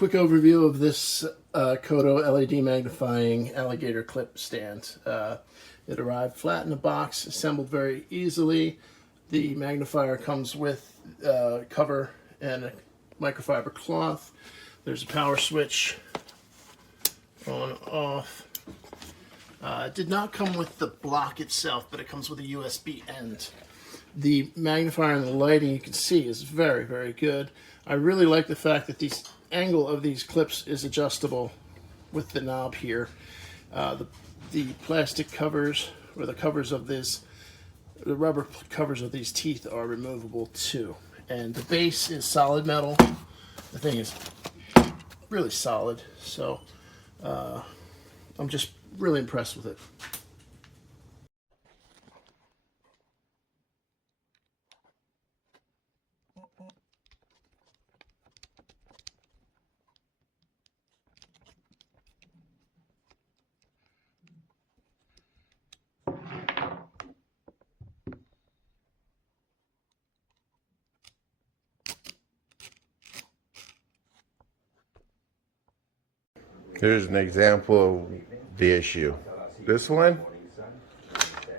quick overview of this KOTTO LED magnifying alligator clip stand. It arrived flat in a box, assembled very easily. The magnifier comes with a cover and a microfiber cloth. There's a power switch, on, off. It did not come with the block itself, but it comes with a USB end. The magnifier and the lighting, you can see, is very, very good. I really like the fact that the angle of these clips is adjustable with the knob here. The plastic covers, or the covers of this, the rubber covers of these teeth are removable too. And the base is solid metal. The thing is really solid, so I'm just really impressed with it. Here's an example of the issue. This one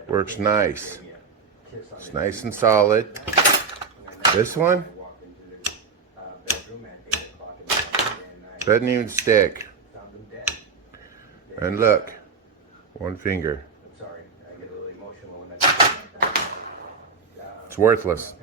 works nice. It's nice and solid. This one doesn't even stick. And look, one finger. It's worthless.